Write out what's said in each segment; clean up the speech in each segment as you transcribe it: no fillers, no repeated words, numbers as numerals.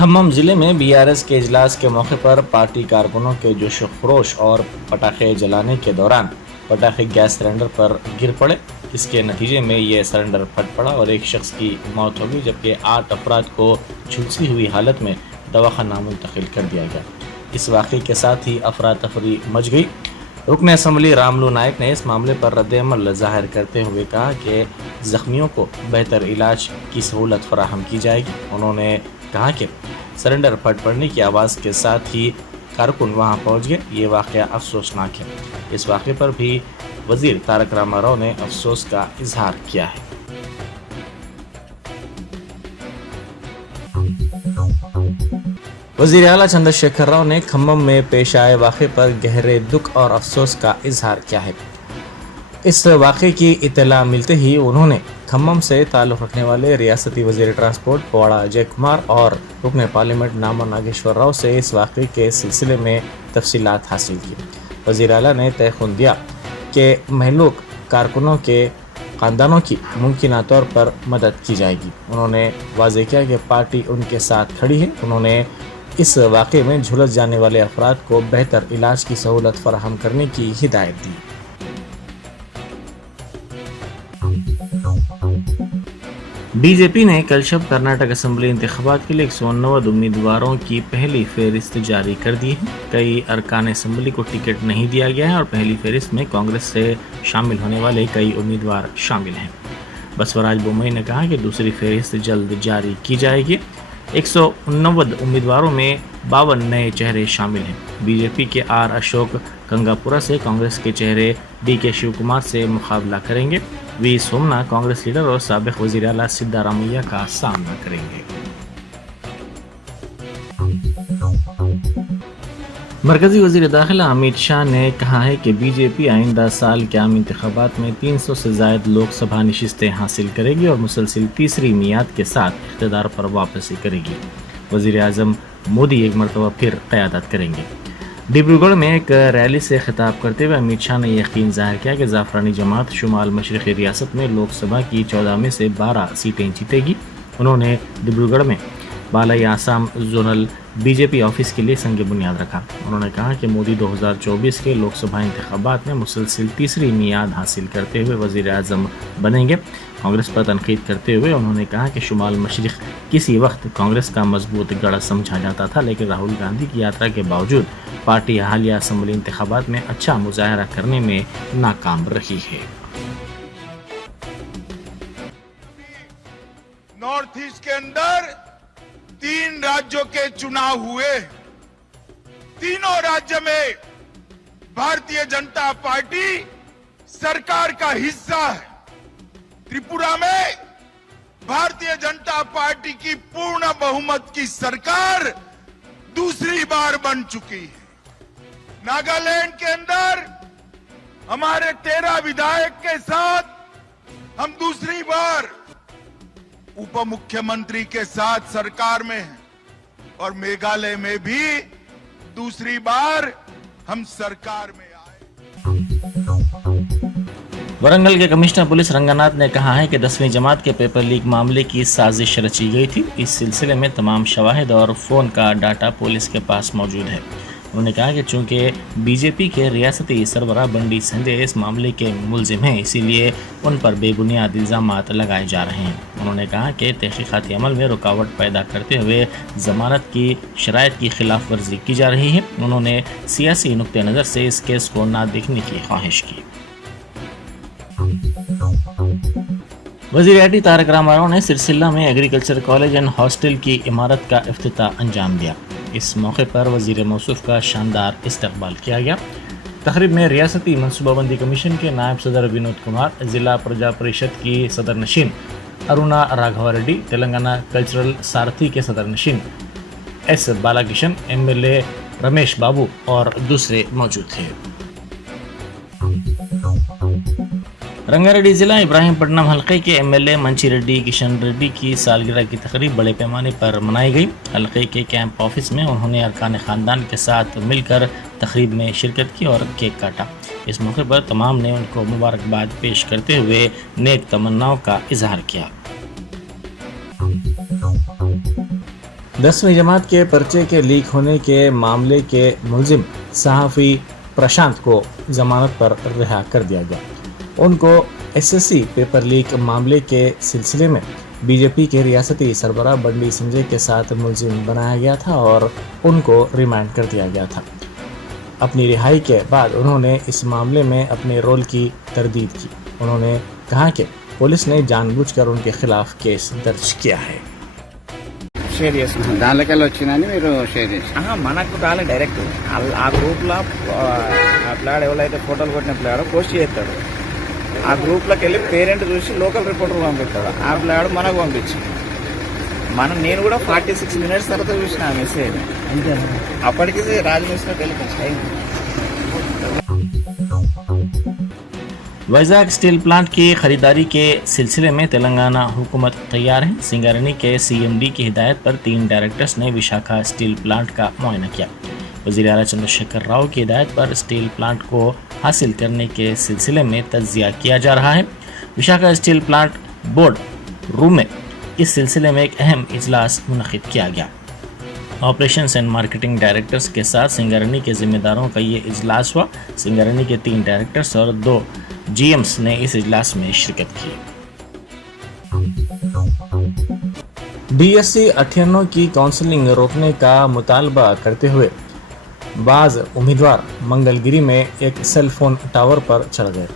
खम्मम जिले में बीआरएस के इजलास के मौके पर पार्टी कारकुनों के जोश खरोश और पटाखे जलाने के दौरान पटाखे गैस सिलेंडर पर गिर पड़े। इसके नतीजे में ये सिलेंडर फट पड़ा और एक शख्स की मौत हो गई, जबकि 8 अफराद को झुलसी हुई हालत में दवाखाना मुंतकिल कर दिया गया। इस वाक़े के साथ ही अफरा तफरी मच गई। रुकन असम्बली रामलू नायक ने इस मामले पर रद्द-ए-अमल ज़ाहिर करते हुए कहा कि ज़ख्मियों को बेहतर इलाज की सहूलत फराहम की जाएगी। उन्होंने कहा कि सिलेंडर फट पड़ने की आवाज़ के साथ ही कारकुन वहां पहुंच गए। ये वाक़या अफसोसनाक है। इस वाक़े पर भी वज़ीर तारक रामाराव ने अफसोस का इजहार किया है। वज़ीर आला चंद्रशेखर राव ने खम्मम में पेश आए वाक़े पर गहरे दुख और अफसोस का इजहार किया है। इस वाक़े की इत्तला मिलते ही उन्होंने खम्मम से ताल्लुक़ रखने वाले रियासती वज़ीर ट्रांसपोर्ट पवाड़ा अजय कुमार और रुकन पार्लियामेंट नामा नागेश्वर राव से इस वाक़े के सिलसिले में तफसीलात हासिल की। वज़ीर आला ने तयख़ुन दिया कि महलूक कारकुनों के ख़ानदानों की मुमकिन तौर पर मदद की जाएगी। उन्होंने वाज़ेह किया कि पार्टी उनके साथ खड़ी है। उन्होंने इस वाक़े में झुलस जाने वाले अफराद को बेहतर इलाज की सहूलत फराहम करने की हिदायत दी। बीजेपी ने कल शब कर्नाटक असम्बली इंतखाबात के लिए 190 उम्मीदवारों की पहली फहरिस्त जारी कर दी है। कई अरकान असम्बली को टिकट नहीं दिया गया है और पहली फहरिस्त में कांग्रेस से शामिल होने वाले कई उम्मीदवार शामिल हैं। बसवराज बोम्मई ने कहा कि दूसरी फहरिस्त जल्द जारी की जाएगी। 190 उम्मीदवारों में 52 नए चेहरे शामिल हैं। बीजेपी के आर अशोक गंगापुरा से कांग्रेस के चेहरे डी.के. शिव कुमार से मुकाबला करेंगे। वी सोमना कांग्रेस लीडर और साबिक वज़ीर आला सिद्धारामैया का सामना करेंगे। मरकजी वज़ीर दाखिला अमित शाह ने कहा है कि बीजेपी आइंदा साल के आम इंतखाबात में 300 से ज़ायद लोकसभा नशिस्तें हासिल करेगी और मुसलसिल तीसरी मियाद के साथ इक़्तिदार पर वापसी करेगी। वज़ीर आज़म मोदी एक मरतबा फिर क़यादत करेंगे। डिब्रूगढ़ में एक रैली से खिताब करते हुए अमित शाह ने यकीन ज़ाहिर किया कि ज़ाफ़रानी जमात शुमाल मशरक़ी रियासत में लोकसभा की 14 में से 12 सीटें जीतेगी। उन्होंने डिब्रूगढ़ में बालाई आसाम जोनल बीजेपी ऑफिस के लिए संग बुनियाद रखा। उन्होंने कहा कि मोदी 2024 के लोकसभा इंतखाबात में मुसलसिल तीसरी मियाद हासिल करते हुए वज़ीर आज़म बनेंगे। कांग्रेस पर तनकीद करते हुए उन्होंने कहा कि शुमाल मशरिक़ किसी वक्त कांग्रेस का मजबूत गढ़ समझा जाता था, लेकिन राहुल गांधी की यात्रा के बावजूद पार्टी हालिया असम्बली इंतखाबात में अच्छा मुजाहरा करने में नाकाम रही है। नॉर्थ ईस्ट के अंदर 3 राज्यों के चुनाव हुए। तीनों राज्य में भारतीय जनता पार्टी सरकार का हिस्सा है। त्रिपुरा में भारतीय जनता पार्टी की पूर्ण बहुमत की सरकार दूसरी बार बन चुकी है। नागालैंड के अंदर हमारे 13 विधायक के साथ हम दूसरी बार उप मुख्यमंत्री के साथ सरकार में हैं और मेघालय में भी दूसरी बार हम सरकार में आए। वरंगल के कमिश्नर पुलिस रंगनाथ ने कहा है कि 10वीं जमात के पेपर लीक मामले की साजिश रची गई थी। इस सिलसिले में तमाम शवाहिद और फ़ोन का डाटा पुलिस के पास मौजूद है। उन्होंने कहा कि चूंकि बीजेपी के रियासती सरबराह बंडी संजय इस मामले के मुलजिम हैं, इसीलिए उन पर बेबुनियाद इल्ज़ामात लगाए जा रहे हैं। उन्होंने कहा कि तहक़ीक़ाती अमल में रुकावट पैदा करते हुए ज़मानत की शराइत की खिलाफ वर्जी की जा रही है। उन्होंने सियासी नुक्ते नज़र से इस केस को ना देखने की ख्वाहिश की। वज़ीर आटी तारक रामाराव ने सिरसिल्ला में एग्रीकल्चर कॉलेज एंड हॉस्टल की इमारत का इफ्तिताह अंजाम दिया। इस मौके पर वज़ीर मौसूफ़ का शानदार इस्तकबाल किया गया। तक़रीब में रियासती मनसूबाबंदी कमीशन के नायब सदर विनोद कुमार, ज़िला प्रजा परिषद की सदर नशीन अरुणा राघवा रेड्डी, तेलंगाना कल्चरल सारथी के सदर नशीन एस बालाकिशन, MLA रमेश बाबू और दूसरे मौजूद थे। रंगारेड्डी ज़िला इब्राहिमपट्टनम हल्के के MLA मंची रेड्डी किशन रेड्डी की सालगिरह की तकरीब बड़े पैमाने पर मनाई गई। हल्के के कैंप ऑफिस में उन्होंने अरकान ख़ानदान के साथ मिलकर तकरीब में शिरकत की और केक काटा। इस मौके पर तमाम ने उनको मुबारकबाद पेश करते हुए नेक तमन्नाओं का इजहार किया। 10वीं जमात के पर्चे के लीक होने के मामले के मुलजिम सहाफ़ी प्रशांत को जमानत पर रिहा कर दिया गया। उनको एसएससी पेपर लीक मामले के सिलसिले में बीजेपी के रियासती सरबराह बंडी संजय के साथ मुलजिम बनाया गया था और उनको रिमांड कर दिया गया था। अपनी रिहाई के बाद उन्होंने इस मामले में अपने रोल की तरदीद की। उन्होंने कहा कि पुलिस ने जानबूझकर उनके खिलाफ केस दर्ज किया है। షేర్ చేసుకున్నాం దానికెళ్ళి వచ్చిందని మీరు షేర్ చేసి మనకు రాలే డైరెక్ట్ ఆ గ్రూప్లో ఆ ప్లాడ్ ఎవరైతే ఫోటోలు కొట్టిన ప్లాడ్ పోస్ట్ చేస్తాడు. ఆ గ్రూప్లోకి వెళ్ళి పేరెంట్ చూసి లోకల్ రిపోర్టర్ పంపిస్తాడు. ఆ ప్లాడ్ మనకు పంపించింది. నేను కూడా 46 minutes తర్వాత చూసిన ఆ మెసేజ్. అప్పటికి రాజమిశ్ర టెలికాస్ట్ वैजाग स्टील प्लांट की खरीदारी के सिलसिले में तेलंगाना हुकूमत तैयार है। सिंगारेड्डी के सीएमडी की हिदायत पर 3 डायरेक्टर्स ने विशाखा स्टील प्लांट का मुआयना किया। वज़ीर आला चंद्रशेखर राव की हिदायत पर स्टील प्लांट को हासिल करने के सिलसिले में तज्जिया किया जा रहा है। Vishakha steel plant board room में इस सिलसिले में एक अहम इजलास मुनक़िद किया गया। ऑपरेशंस एंड मार्केटिंग डायरेक्टर्स के साथ सिंगारेड्डी के जिम्मेदारों का ये इजलास हुआ। सिंगारेड्डी के 3 डायरेक्टर्स और 2 जीएम्स ने इस इजलास में शिरकत की। डीएससी 98 की काउंसलिंग रोकने का मुतालबा करते हुए बाज उम्मीदवार मंगलगिरी में एक सेल फोन टावर पर चढ़ गए।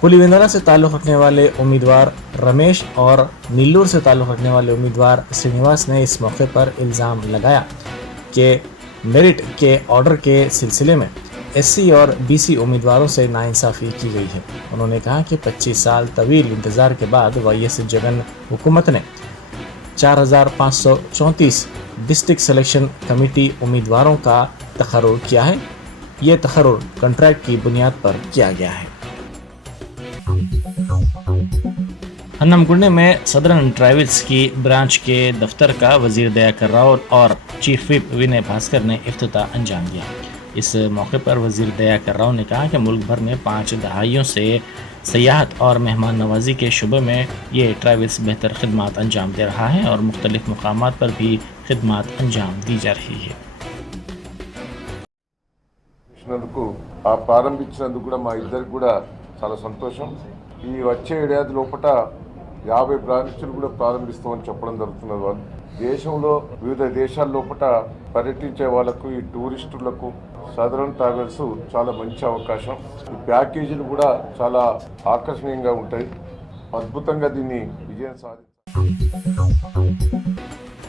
पुलिवेंद्रा से ताल्लुक़ रखने वाले उम्मीदवार रमेश और नीलूर से ताल्लुक़ रखने वाले उम्मीदवार श्रीनिवास ने इस मौके पर इल्ज़ाम लगाया कि मेरिट के ऑर्डर के सिलसिले में एससी और बीसी उम्मीदवारों से नाइंसाफ़ी की गई है। उन्होंने कहा कि 25 साल तवील इंतज़ार के बाद वाईएस जगन हुकूमत ने 4534 डिस्ट्रिक्ट सिलेक्शन कमेटी उम्मीदवारों का तखर्रुर किया है। ये तखर्रुर कॉन्ट्रैक्ट की बुनियाद पर किया गया है। हन्नमकुंडे में सदर्न ट्राइबल्स की ब्रांच के दफ्तर का वजीर दयाकर राव और चीफ विप विनय भास्कर ने इफ्तिताह अंजाम दिया। इस मौके पर वजीर दयाकर राव ने कहा कि मुल्क भर में 5 दहाइयों से सयाहत और मेहमान नवाजी के शुबे में ये ट्रैवल्स बेहतर खिदमात अंजाम दे रहा है और मुख्तलिफ मुकामात पर भी खिदमात अंजाम दी जा रही है। ఆ ప్రారంభించినందుకు కూడా మా ఇద్దరికి కూడా చాలా సంతోషం. ఈ వచ్చే ఏడాది లోపల 50 బ్రాంచ్లు కూడా ప్రారంభిస్తామని చెప్పడం జరుగుతున్నది. వాళ్ళు దేశంలో వివిధ దేశాల లోపల పర్యటించే వాళ్ళకు ఈ టూరిస్టులకు సదరన్ ట్రావెల్స్ చాలా మంచి అవకాశం. ఈ ప్యాకేజీలు కూడా చాలా ఆకర్షణీయంగా ఉంటాయి. అద్భుతంగా దీన్ని విజయం సాధించారు.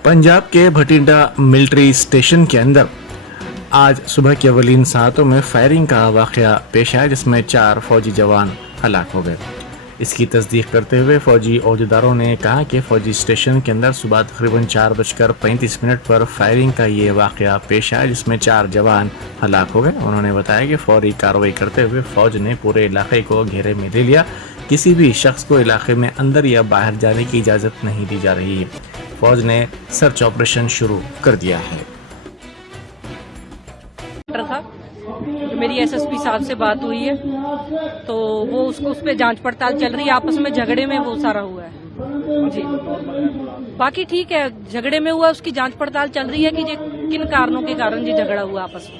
पंजाब के भटिंडा मिलिट्री स्टेशन के अंदर आज सुबह के अवलीन सातों में फायरिंग का वाक़या पेश आया, जिसमें 4 फौजी जवान हलाक हो गए। इसकी तस्दीक करते हुए फौजी अहदेदारों ने कहा कि फौजी स्टेशन के अंदर सुबह तकरीबन 4:35 पर फायरिंग का ये वाक़या पेश आया, जिसमें 4 जवान हलाक हो गए। उन्होंने बताया कि फौरी कार्रवाई करते हुए फौज ने पूरे इलाके को घेरे में ले लिया। किसी भी शख्स को इलाके में अंदर या बाहर जाने की इजाज़त नहीं दी जा रही है। फौज ने सर्च ऑपरेशन शुरू कर दिया है। था मेरी एसएसपी साहब से बात हुई है तो वो उसको उस पर जांच पड़ताल चल रही है। आपस में झगड़े में वो सारा हुआ है जी। बाकी ठीक है, झगड़े में हुआ, उसकी जांच पड़ताल चल रही है कि ये किन कारणों के कारण ये झगड़ा हुआ आपस में।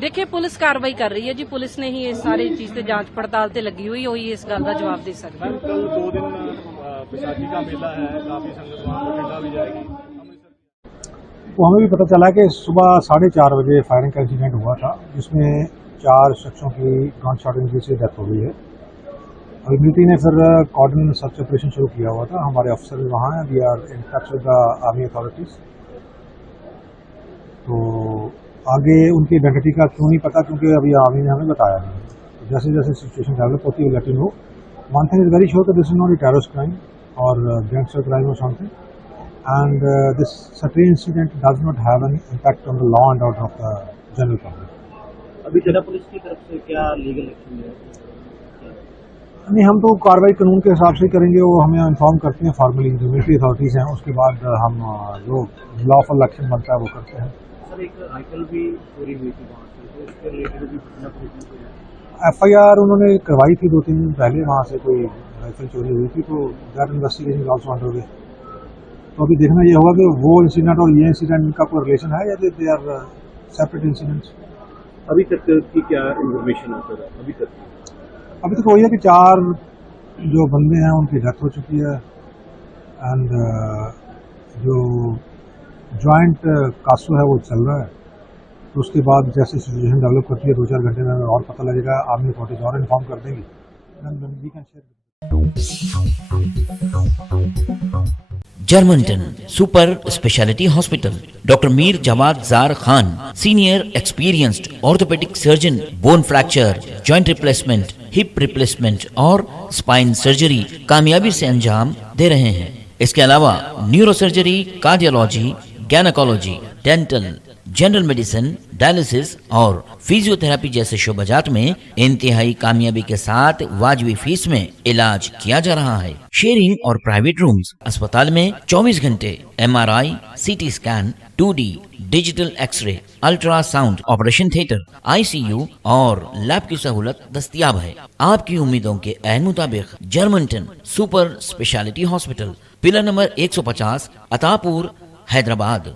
देखिए पुलिस कार्रवाई कर रही है जी। पुलिस ने ही ये सारी चीजें जांच पड़ताल से लगी हुई है, इस गल का जवाब दे सकती है। कल 2 दिन बैसाखी का मेला है, काफी संगत वहाँ बठिंडा भी जाएगी। तो हमें भी पता चला कि सुबह 4:30 बजे फायरिंग का इंसिडेंट हुआ था, जिसमें 4 शख्सों की गन शॉट इंजरी से डेथ हो गई है। अभी मिलिट्री ने फिर कॉर्डन सर्च ऑपरेशन शुरू किया हुआ था। हमारे अफसर भी वहाँ हैं, we are in touch with the army authorities. तो आगे उनकी आइडेंटिटी का क्यों नहीं पता, क्योंकि अभी आर्मी ने हमें बताया नहीं। तो जैसे जैसे सिचुएशन डेवलप होती है let you know. One thing is very sure that this is not a terrorist crime और गैंगस्टर क्राइम और something, and this certain incident does not have an impact on the law and order of the general public. अभी जिला police की तरफ से क्या legal action है? नहीं, हम तो कार्रवाई कानून के हिसाब से करेंगे, वो हमें इन्फॉर्म करते हैं फॉर्मली, जो मिलिट्री अथॉरिटीज़ हैं। उसके बाद हम जो लॉफुल एक्शन बनता है वो करते हैं। सर एक व्हीकल भी चोरी हुई थी वहाँ से, तो इसके रिलेटेड भी जिला पुलिस ने FIR उन्होंने करवाई थी 2-3 दिन पहले, वहाँ से कोई राइफल चोरी हुई थी, तो that investigation is also under way. तो अभी देखना ये होगा कि वो इंसिडेंट और ये इंसिडेंट इनका कोई रिलेशन है या दे आर सेपरेट इंसिडेंट्स। अभी तक की क्या इन्फॉर्मेशन है सर? अभी तक वही है कि 4 जो बंदे हैं उनकी डेथ हो चुकी है, एंड जो जॉइंट कासू है वो चल रहा है। तो उसके बाद जैसे सिचुएशन डेवलप करती है 2-4 घंटे में और पता लगेगा, आर्मी अथॉरिटीज और इन्फॉर्म कर देंगी, we can share. Germanten super speciality hospital, doctor Mir Jawad Zar Khan, senior experienced orthopaedic surgeon, bone fracture, joint replacement, hip replacement और स्पाइन सर्जरी कामयाबी से अंजाम दे रहे हैं। इसके अलावा neuro surgery, cardiology, gynaecology, dental, general medicine, dialysis और फिजियोथेरेपी जैसे शोबाजात में इंतहाई कामयाबी के साथ वाजबी फीस में इलाज किया जा रहा है। शेयरिंग और प्राइवेट रूम्स, अस्पताल में 24 घंटे MRI, CT scan, 2D digital x ray, ultrasound, operation theatre, ICU और लैब की सहूलत दस्तयाब है। आपकी उम्मीदों के ऐन मुताबिक Germanten super speciality hospital, pillar number 150, Attapur, Hyderabad.